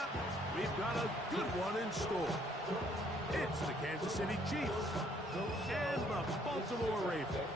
up, we've got a good one in store. It's the Kansas City Chiefs and the Baltimore Ravens.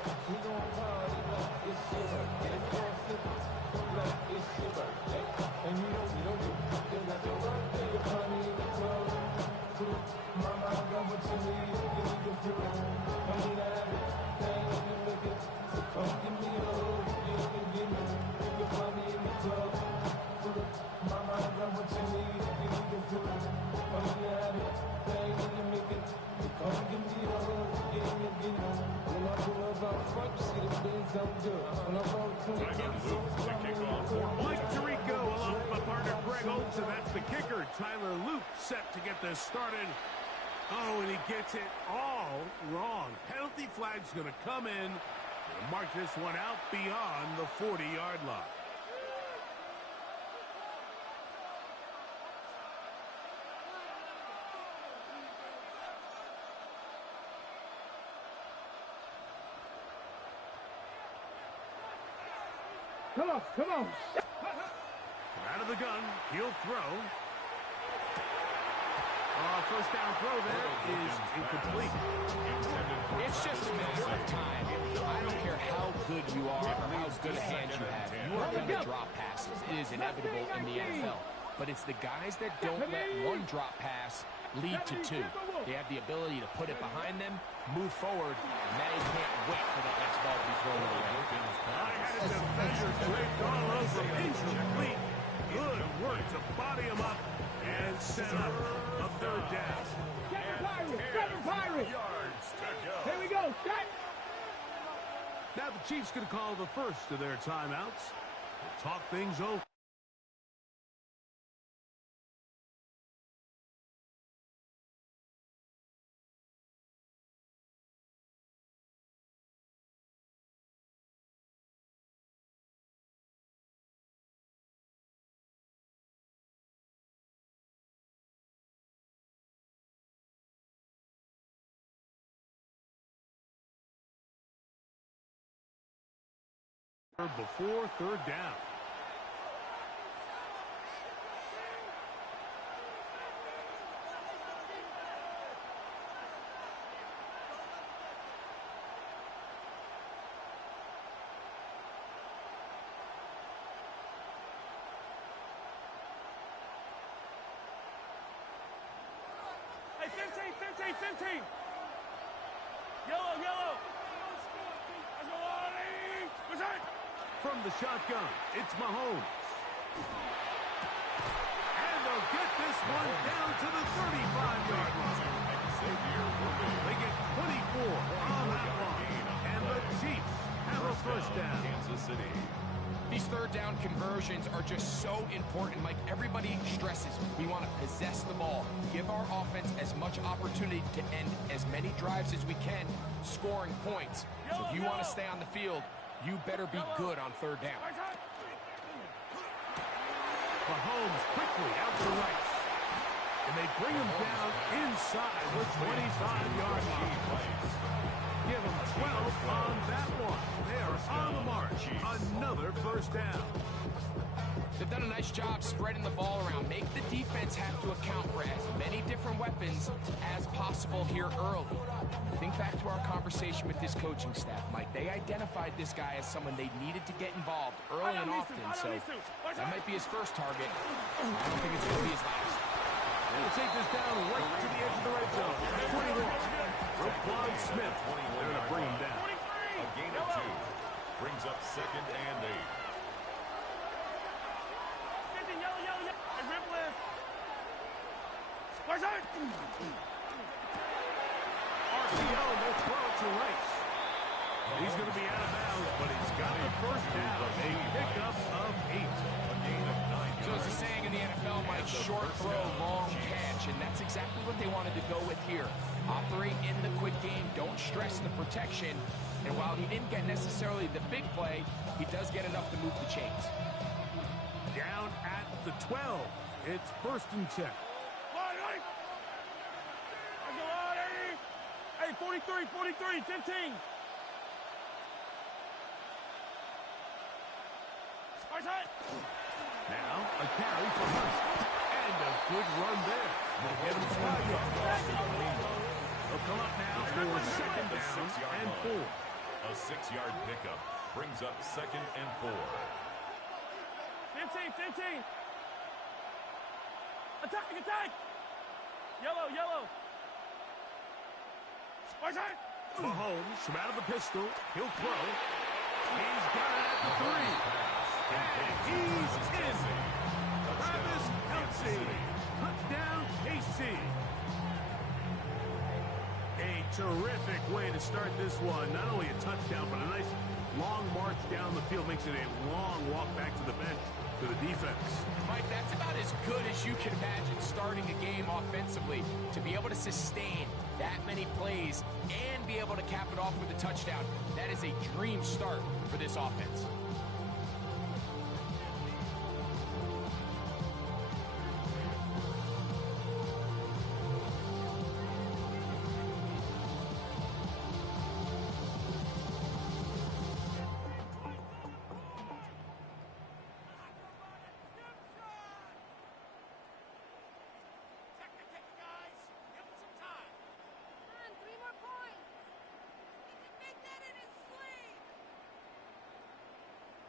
Mike Tirico along with my partner Greg Olson. That's the kicker. Tyler Luke set to get this started. Oh, and he gets it all wrong. Penalty flag's going to come in and mark this one out beyond the 40-yard line. Come on, come on. Out of the gun, he'll throw. First down throw there is incomplete. It's just a matter of time. I don't care how good you are or how good a hand you have. You are going to drop passes. It is inevitable in the NFL. But it's the guys that don't let one drop pass lead to two. They have the ability to put it behind them, move forward, and now you can't wait for that next ball to be thrown away. I had a defender draped all over incomplete. Good work to body him up and set up a third down. Seven Pirates. Here we go. Set. Now the Chiefs going to call the first of their timeouts. We'll talk things over. Before third down. Hey, 15. Yellow. From the shotgun, it's Mahomes. And they'll get this one down to the 35-yard line. They get 24 on that one. And the Chiefs have a first down. Kansas City. These third down conversions are just so important. Like everybody stresses, we want to possess the ball, give our offense as much opportunity to end as many drives as we can, scoring points. So if you want to stay on the field, you better be good on third down. Mahomes quickly out to the right. And they bring him down inside the 25-yard line. Give him 12 on that one. They are on the march. Another first down. They've done a nice job spreading the ball around. Make the defense have to account for as many different weapons as possible here early. Think back to our conversation with this coaching staff, Mike. They identified this guy as someone they needed to get involved early and often, so that might be his first target. I don't think it's going to be his last. They'll take this down right to the edge of the red zone. 21. Roquan Smith. They're going to bring him down. A gain of 2. Brings up 2nd and 8. RPO, they'll throw it to Rice. He's going to be out of bounds, but he's got the first down. A pickup of 8. A gain of 9. So as the saying in the NFL, Mike, short throw, long catch, and that's exactly what they wanted to go with here. Operate in the quick game, don't stress the protection, and while he didn't get necessarily the big play, he does get enough to move the chains. Down at the 12. It's 1st and 10. Hey, 43, 15. Now, a carry for Hunt. And a Good run there. They'll get him 5 yards. They'll come up now for second down and 4. A 6-yard pickup brings up second and 4. 15. Attack. Yellow. Mahomes from out of the pistol. He'll throw. He's got it at the 3. And he's in. Travis Kelce. Touchdown, KC. A terrific way to start this one. Not only a touchdown, but a nice long march down the field. Makes it a long walk back to the bench to the defense. Mike, that's about as good as you can imagine starting a game offensively. To be able to sustain that many plays and be able to cap it off with a touchdown, that is a dream start for this offense.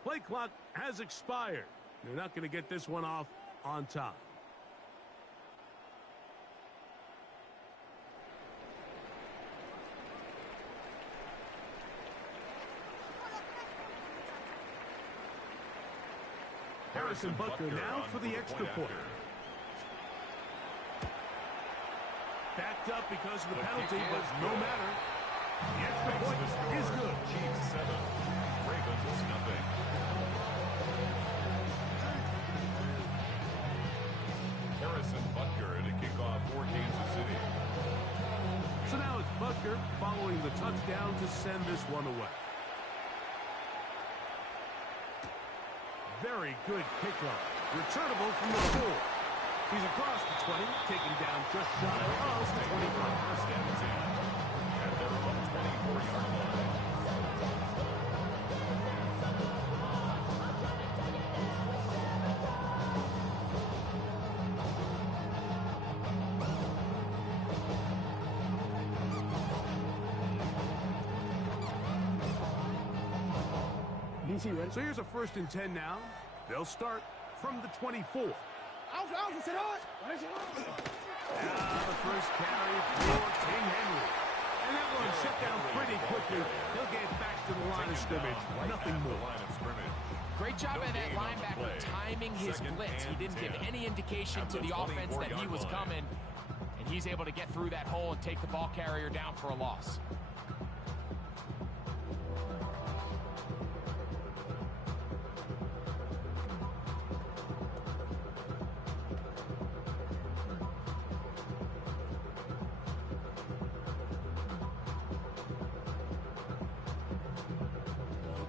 Play clock has expired. They're not going to get this one off on time. Harrison Butker now for the extra point. Backed up because of the penalty, but no matter. The extra point is good. Chiefs 7, Ravens nothing. Harrison Butker to kick off for Kansas City. So now it's Butker following the touchdown to send this one away. Very good kickoff. Returnable from the 4. He's across the 20, taken down just shy of the 25. First and 10. And they're on the 24-yard line. So here's a 1st and 10 now. They'll start from the 24. Out, sit on. The first carry for King Henry. And that one shut down pretty quickly. He'll get back to the line of scrimmage. Nothing more. Great job by that linebacker timing his blitz. He didn't give any indication to the offense that he was coming. And he's able to get through that hole and take the ball carrier down for a loss.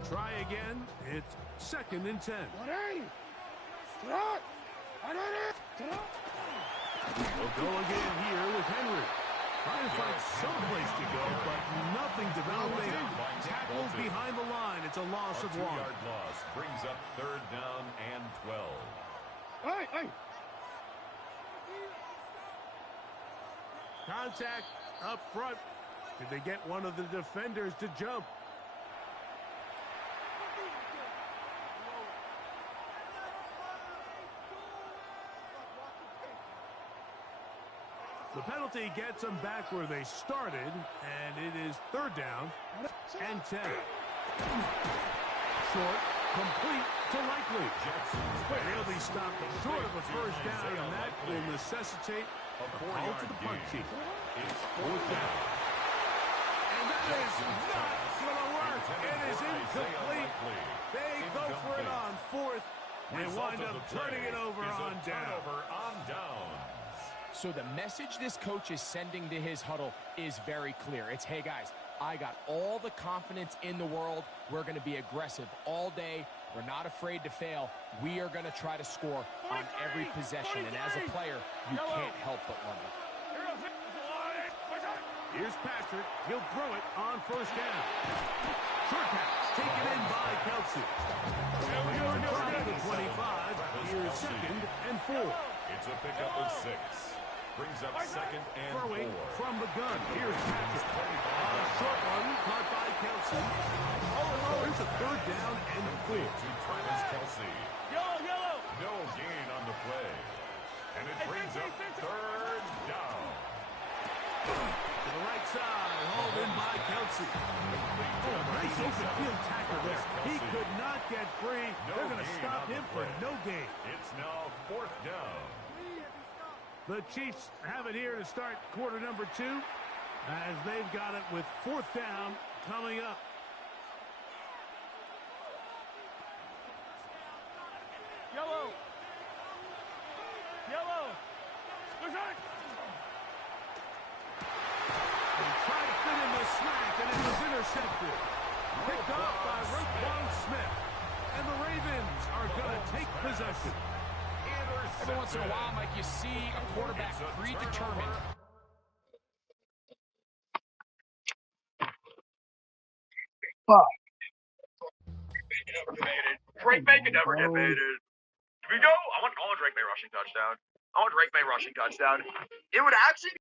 Try again. It's 2nd and 10. We'll go again here with Henry. Trying to find some place to go, but nothing developing. Tackled behind the line. It's a loss of 1. 2-yard loss brings up 3rd down and 12. Hey. Contact up front. Did they get one of the defenders to jump? The penalty gets them back where they started, and it is 3rd down and 10. Short, complete to Likely. They'll be stopped short of a 1st down, and that will necessitate a call to the punt team. It's 4th down. And that is not going to work. It is incomplete. They go for it on 4th. They wind up turning it over on downs. So the message this coach is sending to his huddle is very clear. It's, hey, guys, I got all the confidence in the world. We're going to be aggressive all day. We're not afraid to fail. We are going to try to score on every possession. And as a player, you can't help but love it. Here's Patrick. He'll throw it on 1st down. Short pass taken in by Kelce. The 25. Here's 2nd and 4. It's a pickup of 6. Brings up second and 4. Throwing from the gun. Here's Patrick. Short one caught by Kelsey. Here's a third down and 4. To Travis Kelsey. Yellow. No gain on the play. And it brings up third down. To the right side, hauled in by Kelsey. Oh, nice open field tackle there. He could not get free. They're going to stop him for no gain. It's now 4th down. The Chiefs have it here to start quarter number 2, as they've got it with 4th down coming up. Yellow. He tried to fit in the smack, and it was intercepted. Picked off by Roquan Smith. And the Ravens are going to take possession. Every once in a while, Mike, you see a quarterback predetermined. Drake May could never get mated. If we go, I want Drake May rushing touchdown. I want Drake May rushing touchdown. It would actually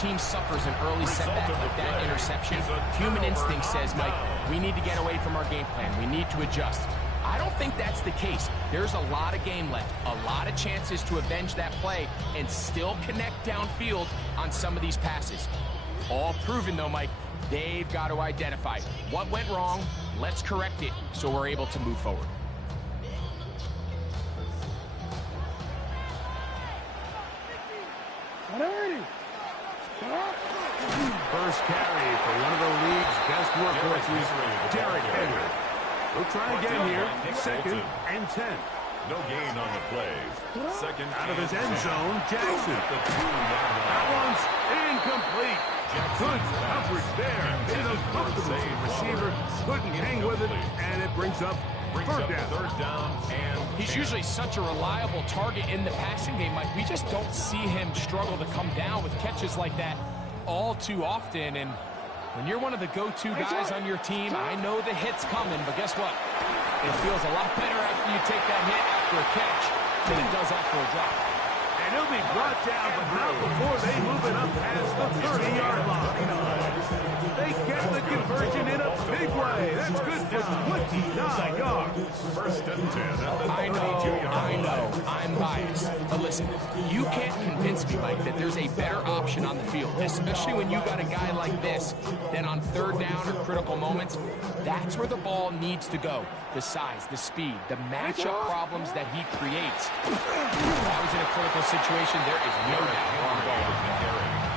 team suffers an early setback like that interception, human instinct says, Mike, we need to get away from our game plan. We need to adjust. I don't think that's the case. There's a lot of game left, a lot of chances to avenge that play and still connect downfield on some of these passes. All proven, though, Mike. They've got to identify what went wrong. Let's correct it so we're able to move forward. First carry for one of the league's best workhorses, Derrick Henry. We'll try again here. 2nd and 10. No gain on the play. Second out of his end 10. zone, Jackson. That one's incomplete. Good coverage there. It's a comfortable receiver. Couldn't hang with it, and it brings up third down. And he's usually such a reliable target in the passing game, Mike. We just don't see him struggle to come down with catches like that all too often. And when you're one of the go-to guys on your team, I know the hit's coming, but guess what? It feels a lot better after you take that hit after a catch than it does after a drop. And he'll be brought down, but not before they move it up past the 30-yard line. They get the conversion in a big way. That's good for 29 yards. First and 10. I know, I'm biased. But listen, you can't convince me, Mike, that there's a better option on the field, especially when you got a guy like this, than on third down or critical moments. That's where the ball needs to go. The size, the speed, the matchup problems that he creates. If I was in a critical situation, there is no doubt where I'm going.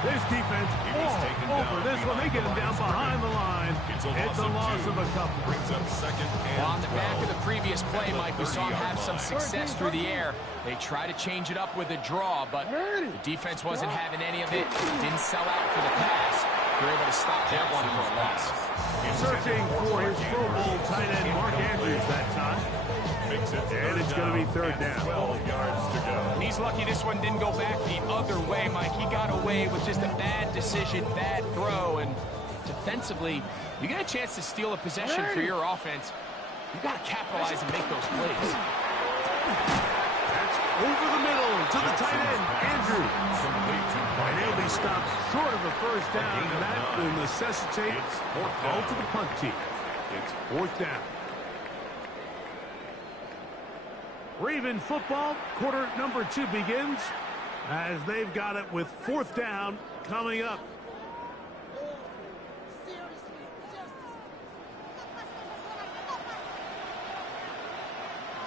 This defense all over this one. They get him down behind the line. It's a loss of a couple. Brings up 2nd and well, on the back of the previous play, Mike, we saw him have some success through the air. They try to change it up with a draw, but the defense wasn't having any of it. Didn't sell out for the pass. They're able to stop that one for a loss. Searching for his Pro Bowl tight end Mark Andrews that time. And it's going to be third down. 12 yards to go. And he's lucky this one didn't go back the other way, Mike. He got away with just a bad decision, bad throw, and defensively, you get a chance to steal a possession for your offense. You got to capitalize and make those plays. That's over the middle to the tight end, Andrews. And he'll be stopped short of a first down, and that will necessitate a call to the punt team. It's 4th down. Raven football, quarter number 2 begins as they've got it with 4th down coming up.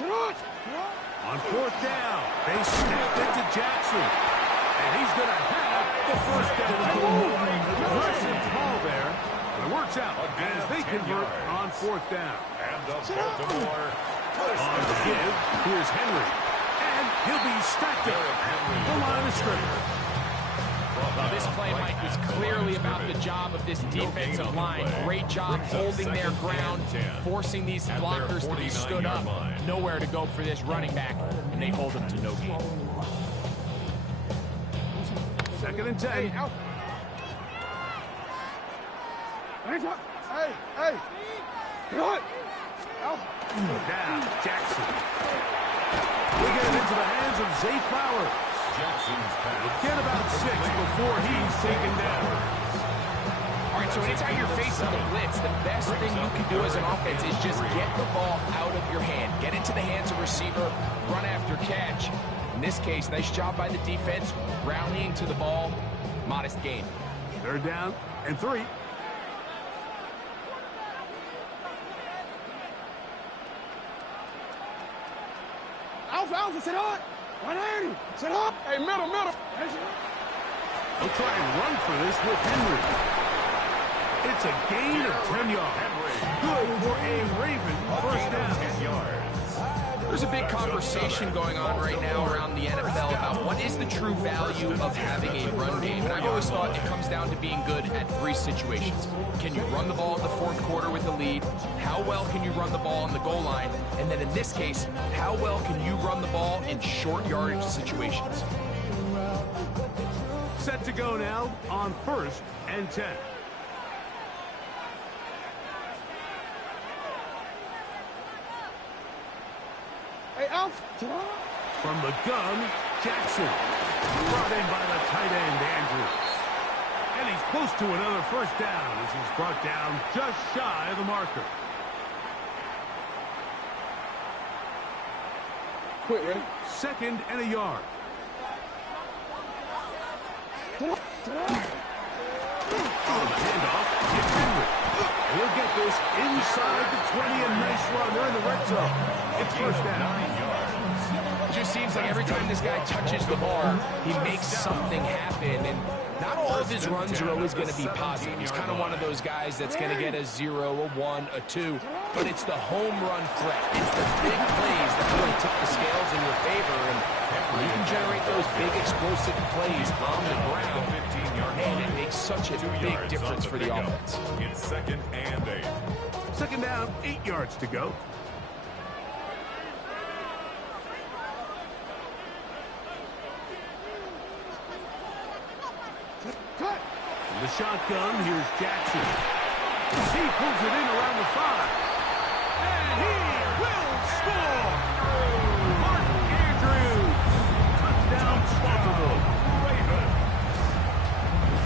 On 4th down, they snapped it to Jackson, and he's going to have the first down. Aggressive call there, but it works out as they convert on 4th down. And the Baltimore on the give, here's Henry, and he'll be stacked up at the line of scrimmage. Well, this play, Mike, was clearly about the job of this defensive line. Great job holding their ground, forcing these blockers to be stood up. Nowhere to go for this running back, and they hold him to no gain. 2nd and 10. Hey. Good. Down, Jackson. We get it into the hands of Zay Flowers. Jackson's pass. Get about 6 before he's taken down. All right, so anytime you're facing the blitz, the best thing you can do as an offense is just get the ball out of your hand. Get into the hands of receiver, run after catch. In this case, nice job by the defense, rallying to the ball, modest gain. 3rd down and 3. Alpha, sit up. 180. Sit up. Hey, middle. We'll try and run for this with Henry. It's a gain of 10 yards. Good for a Raven first down. 10 yards. There's a big conversation going on right now around the NFL about what is the true value of having a run game. And I've always thought it comes down to being good at 3 situations. Can you run the ball in the 4th quarter with the lead? How well can you run the ball on the goal line? And then in this case, how well can you run the ball in short yardage situations? Set to go now on 1st and 10. Hey, Alf. From the gun, Jackson. Brought in by the tight end, Andrews. And he's close to another first down as he's brought down just shy of the marker. Quit, ready? 2nd and a yard. Turn up. Oh, the handoff. It's Henry. He'll get this inside the 20, a nice run. They're in the red zone. It's first down. 9 yards. It just seems like every time this guy touches the ball, he makes something happen. And not all of his runs are always going to be positive. He's kind of one of those guys that's going to get a 0, a 1, a 2. But it's the home run threat. It's the big plays that really tip the scales in your favor. And you can generate those big explosive plays on the ground. Man, it makes such a big difference for the offense. It's 2nd and 8. 2nd down, 8 yards to go. Cut. In the shotgun, here's Jackson. He pulls it in around the 5. And he will score! Mark Andrews. Touchdown, Baltimore.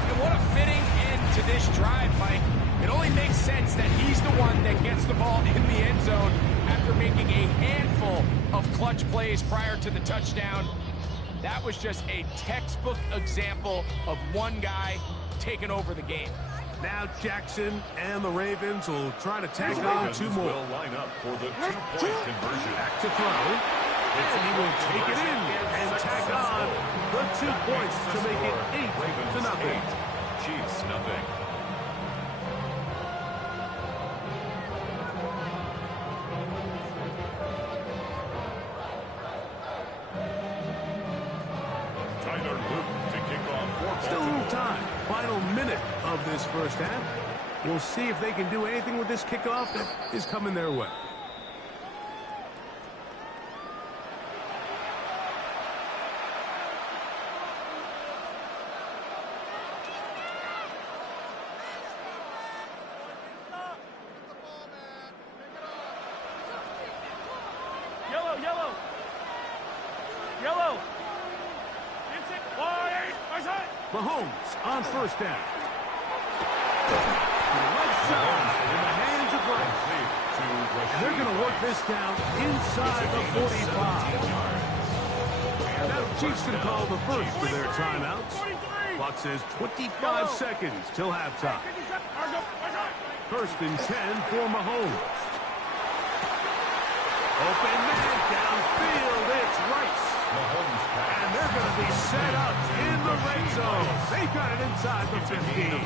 And what a fitting end to this drive, Mike. It only makes sense that he's the one that gets the ball in the end zone after making a handful of clutch plays prior to the touchdown. That was just a textbook example of one guy taking over the game. Now Jackson and the Ravens will try to tack on Ravens 2 more. will line up for the 2-point conversion. Back to throw. And he will take it in and tack on the 2 points to make it 8-0. Chiefs nothing. Still a little time. Final minute of this first half. We'll see if they can do anything with this kickoff that is coming their way. Yellow, yellow. Yellow. It's it. Wide. Mahomes on first down. Right side in the hands of Rice. And they're going to work this down inside the 45. Now the Chiefs going to call the first of their timeouts. Clock says 25 seconds till halftime. 1st and 10 for Mahomes. Open man downfield. It's Rice. And they're going to be set up in the red zone. They've got it inside the 15.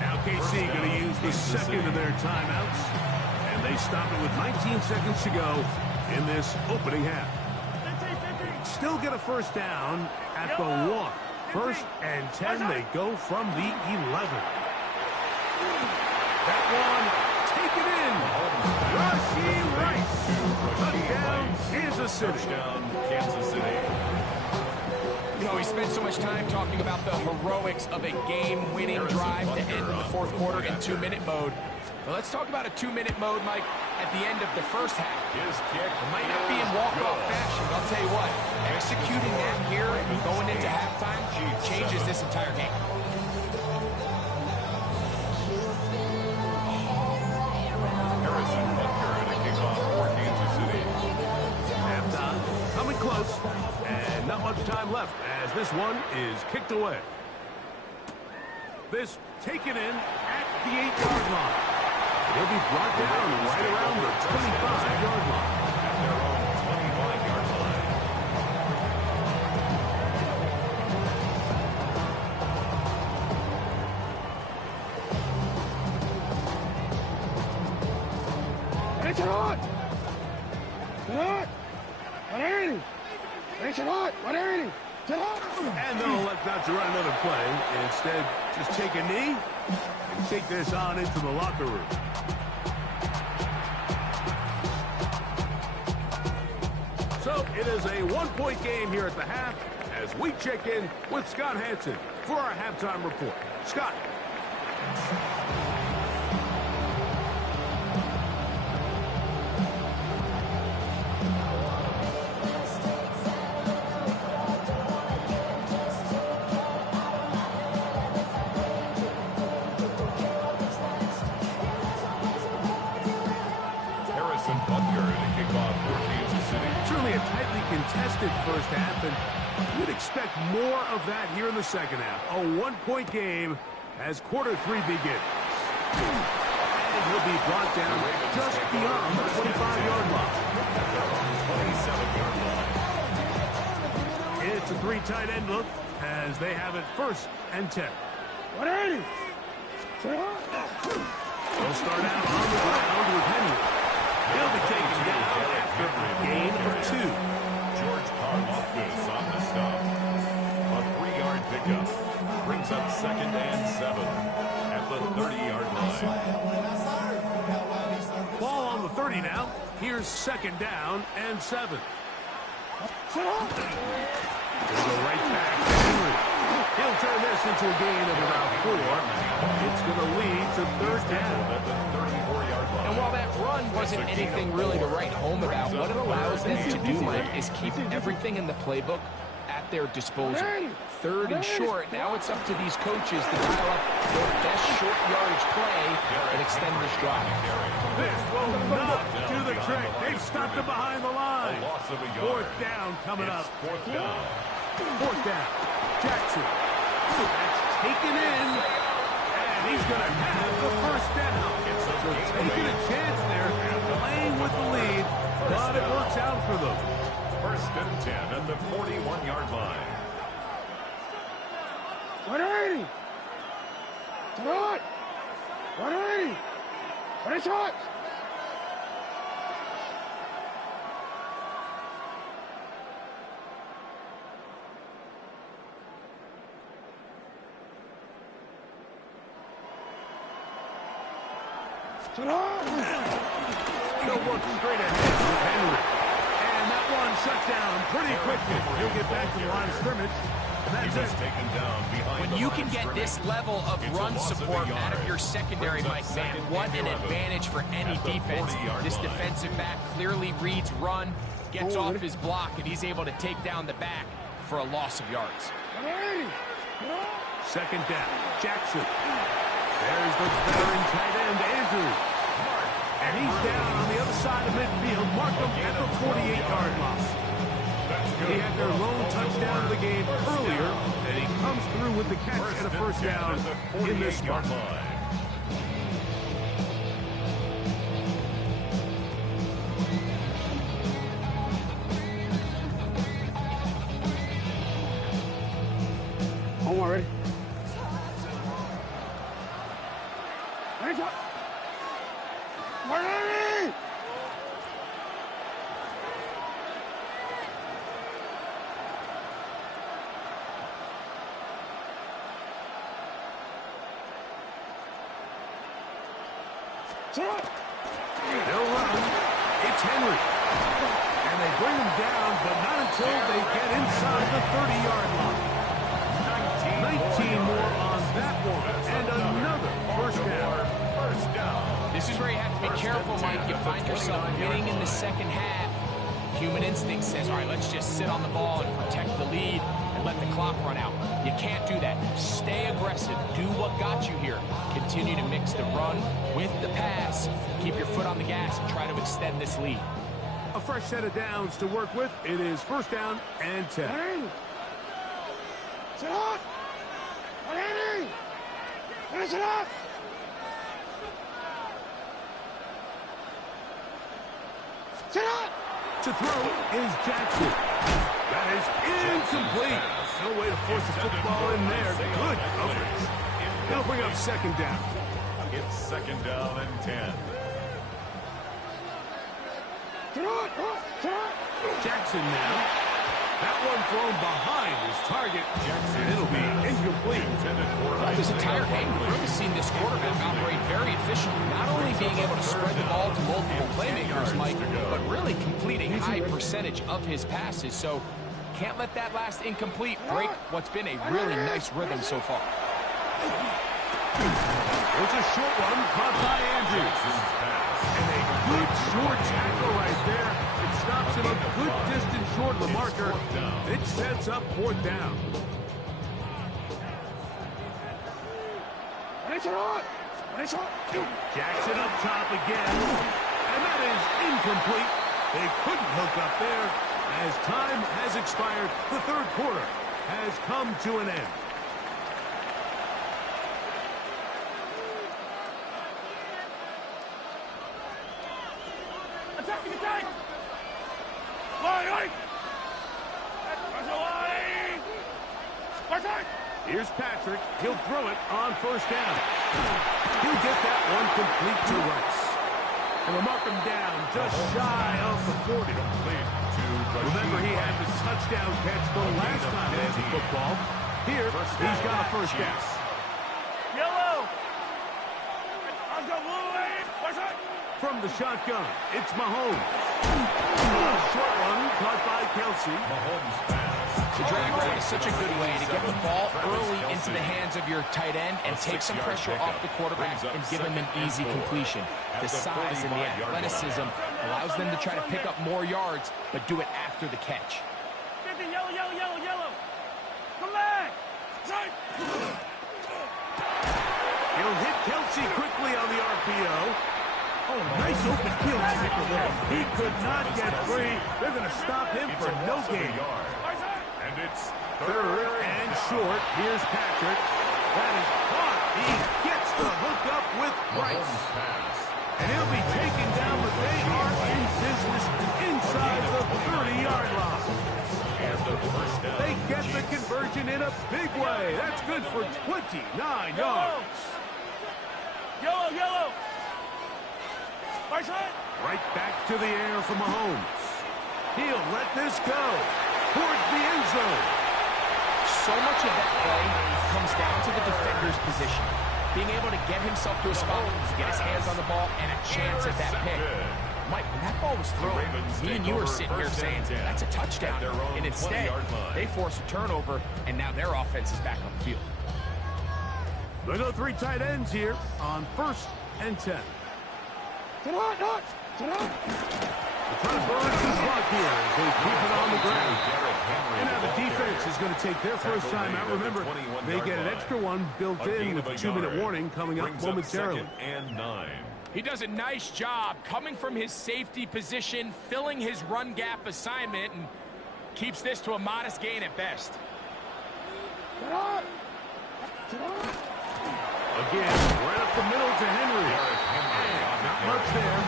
Now KC going to use the second of their timeouts. And they stop it with 19 seconds to go in this opening half. Still get a first down at the 1. 1st and 10. They go from the 11. That one, take it in. Rashee Rice. Touchdown, Kansas City. Touchdown, Kansas City. You know, we spent so much time talking about the heroics of a game-winning drive to end the 4th quarter in 2-minute mode. Well, let's talk about a 2-minute mode, Mike, at the end of the first half. His kick. It might not be in walk-off fashion, but I'll tell you what, executing that here and going into halftime changes this entire game. Harrison Butker at a kickoff for Kansas City. Halftime coming close, and not much time left as this one is kicked away. This taken in at the 8-yard line. He'll be brought down right around the 25-yard line. At their own 25-yard line. It's hot. Hot. 180. It's hot. 180. It's hot. And they'll elect not to run another play. Instead, just take a knee and take this on into the locker room. So it is a 1-point game here at the half as we check in with Scott Hansen for our halftime report. Scott. half, and you'd expect more of that here in the second half. A one-point game as quarter 3 begins. And he'll be brought down just beyond the 25-yard line. It's a 3 tight end look as they have it 1st and 10. 180. They'll start out on the ground with Henry. He'll be taken down after a gain of 2. George Karlaftis on the stop. A 3-yard pickup brings up 2nd and 7 at the 30-yard line. Ball on the 30 now. Here's 2nd down and 7. They'll go right back to Henry. He'll turn this into a gain of about 4. It's going to lead to 3rd down at the 34-yard line. And while that run wasn't anything really to write home about, what it allows them to do, Mike, is keep everything in the playbook at their disposal. 3rd and short. Now it's up to these coaches to dial up their best short yardage play and extend this drive. This will not do the trick. They've stopped him behind the line. A loss of a yard. 4th down coming up. 4th down. 4th down. Jackson. That's taken in. And he's going to have the 1st down. So taking a chance there, playing with the lead, but it works out for them. 1st and 10 at the 41-yard line. 180. Throw it. 180. What is it? He'll look straight ahead with Henry. And that one shut down pretty quickly. He'll get back to the line of scrimmage. And that's it. Taken down behind When you can get this level of run support out of your secondary, Mike, man, what an advantage for any defense. This defensive back clearly reads run, gets off his block, and he's able to take down the back for a loss of yards. 2nd down. Jackson. There's the veteran tight end, Andrews. And he's down on the other side of midfield. Mark him at the 48-yard line. He had their lone touchdown of the game earlier, and he comes through with the catch and a 1st down in this spot. Home already. Hands up. 180. They'll run. It's Henry. And they bring him down, but not until they get inside the 30-yard line. 19 more on that one. And another 1st down. This is where you have to be careful, Mike. You find yourself winning in the second half. Human instinct says, all right, let's just sit on the ball and protect the lead and let the clock run out. You can't do that. Stay aggressive. Do what got you here. Continue to mix the run with the pass. Keep your foot on the gas and try to extend this lead. A fresh set of downs to work with. It is 1st down and 10. Sit up. 180. Finish it up. Sit up. To throw is Jackson. That is incomplete. No way to force the football in there. Good coverage. They'll bring up 2nd down. It's 2nd down and 10. Jackson now. That one thrown behind his target. And it'll be incomplete. This entire game, we've really seen this quarterback operate very efficiently, not only being able to spread the ball to multiple playmakers, Mike, but really complete a high percentage of his passes. So can't let that last incomplete break what's been a really nice rhythm so far. There's a short one caught by Andrews. And a good short tackle right there. It stops him a good distance short of the marker. It sets up 4th down. Jackson up top again. And that is incomplete. They couldn't hook up there. As time has expired, the third quarter has come to an end. Attacking, attack! Line! Here's Patrick. He'll throw it on first down. He'll get that one complete to Rice. And we'll mark him down just shy of the 40. Remember, he had the touchdown catch the last time he had the football. Here, he's got a first down. Yellow! I've got blue. From the shotgun, it's Mahomes. Short one caught by Kelsey. Mahomes pass. The drag route is such a good way to get the ball early into the hands of your tight end and take some pressure off the quarterback and give him an easy completion. The size and the athleticism allows them to try to pick up more yards, but do it after the catch. 50, yellow. Come back! Right! He'll hit Kelsey quickly on the RPO. Oh, nice open field tackle there. He could not get free. They're going to stop him for no gain. And it's Third and short. Here's Patrick. That is caught. He gets the hook up with Rice. And he'll be taken down, but they are in business inside the 30-yard line. They get the conversion in a big way. That's good for 29 yards. Yellow! Right back to the air for Mahomes. He'll let this go towards the end zone. So much of that play comes down to the defender's position. Being able to get himself to a spot, get his hands on the ball, and a chance at that pick. Mike, when that ball was thrown, me and you were sitting here saying, that's a touchdown. And instead, they force a turnover, and now their offense is back on the field. They go three tight ends here on 1st and 10. They're trying to burn some clock here as they keep it on the ground. And now the defense is going to take their first time out. Remember, they get an extra one built in with a 2-minute warning coming up momentarily. And 9. He does a nice job coming from his safety position, filling his run gap assignment, and keeps this to a modest gain at best. Again, right up the middle to Henry. Not much there.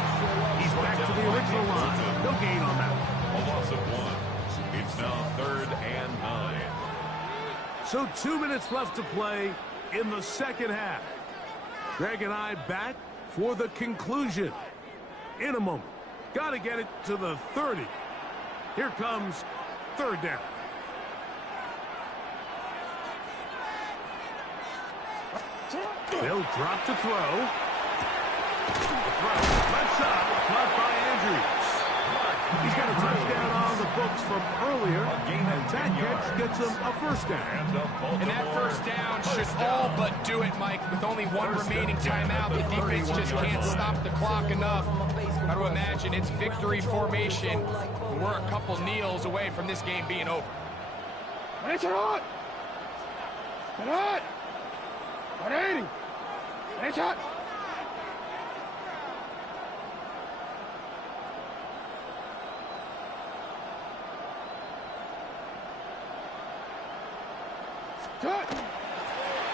He's back to the original line. No gain on that one. A loss of 1. It's now 3rd and 9. So 2 minutes left to play in the second half. Greg and I back for the conclusion in a moment. Got to get it to the 30. Here comes 3rd down. They'll drop to throw. Left side, caught by Andrews. He's got a touchdown on the books from earlier, and that catch gets him a first down. And that first down should all but do it, Mike. With only one remaining timeout, the defense just can't stop the clock enough. Got to imagine it's victory formation. We're a couple kneels away from this game being over.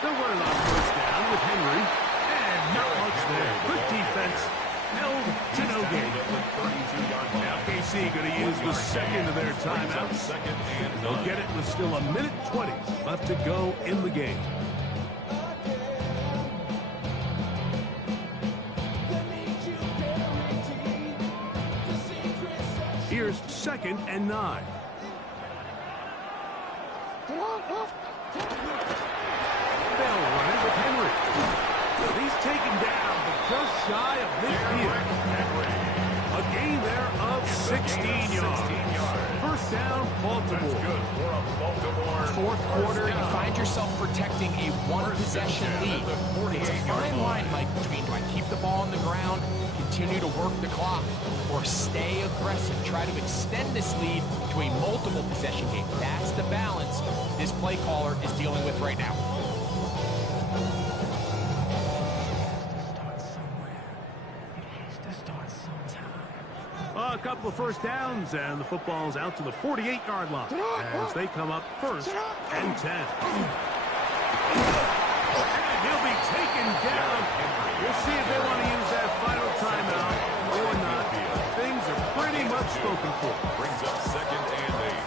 They're running on first down with Henry. And not much there. Good defense. Held to no gain. Now KC going to use the second of their timeouts. They'll get it with still 1:20 left to go in the game. Here's 2nd and 9. They'll run it with Henry. He's taken down, but just shy of midfield. A gain there of 16 yards. First down, Baltimore. Fourth quarter, you find yourself protecting a one-possession lead. It's a fine line, Mike, between do I keep the ball on the ground, continue to work the clock, or stay aggressive, try to extend this lead to a multiple possession game. That's the balance this play caller is dealing with right now. couple of first downs, and the football's out to the 48-yard line as they come up first and 10. And he'll be taken down. We'll see if they want to use that final timeout or not. Things are pretty much spoken for. Brings up second and 8.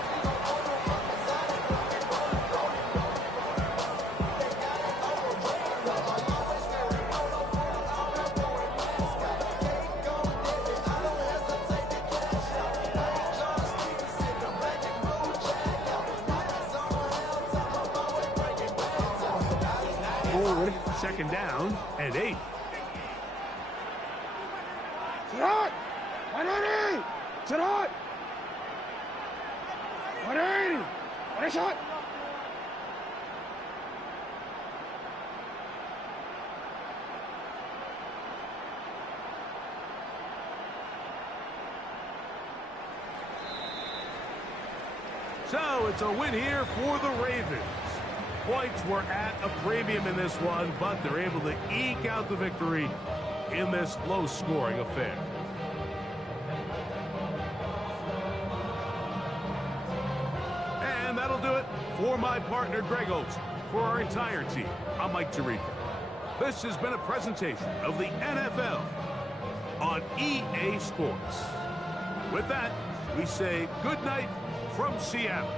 Second down and 8. Sit out! 180! Sit out! 180! What a shot! So it's a win here for the Ravens. Points were at a premium in this one, but they're able to eke out the victory in this low-scoring affair. And that'll do it for my partner, Greg Olson. For our entire team, I'm Mike Tirico. This has been a presentation of the NFL on EA Sports. With that, we say good night from Seattle.